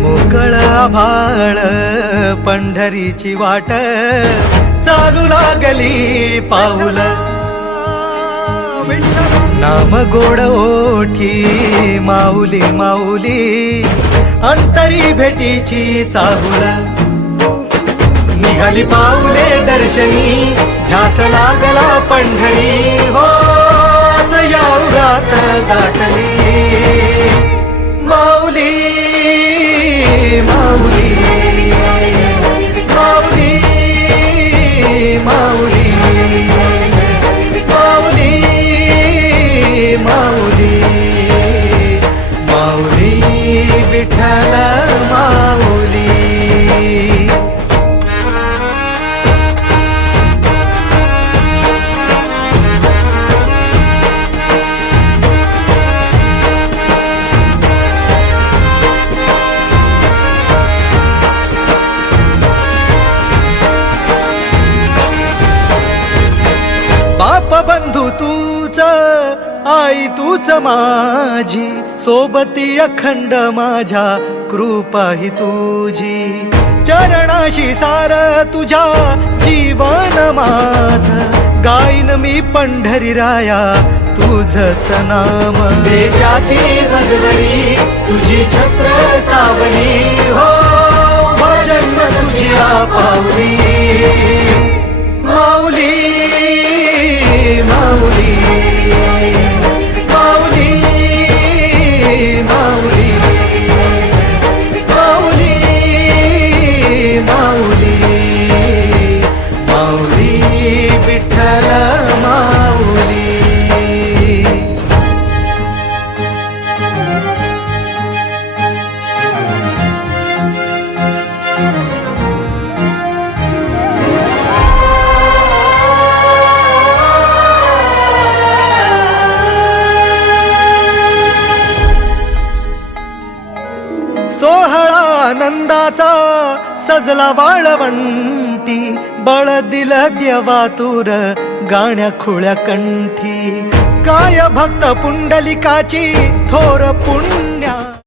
मोकळ आभाळ पंढरीची वाट. चालू लागली पाऊल. नाम गोड ओठी माऊली माऊली अंतरी भेटीची चाहुल. निघाली पाऊले दर्शनी ह्यास लागला पंढरी. हो असं या उरात माऊली माऊली माऊली माऊली माऊली तूच आई तूच माझी सोबती अखंड माझ्या कृपा ही तुझी. चरणाशी सार तुझ्या जीवन माझ. गाईन मी पंढरी राया तुझच नाम. देशाची मजवरी तुझी छत्र सावली हो. आनंदाचा सजला वाळवंटी बळ दिल देवातूर गाण्या खुळ्या कंठी. काय भक्त पुंडलिकाची थोर पुण्या.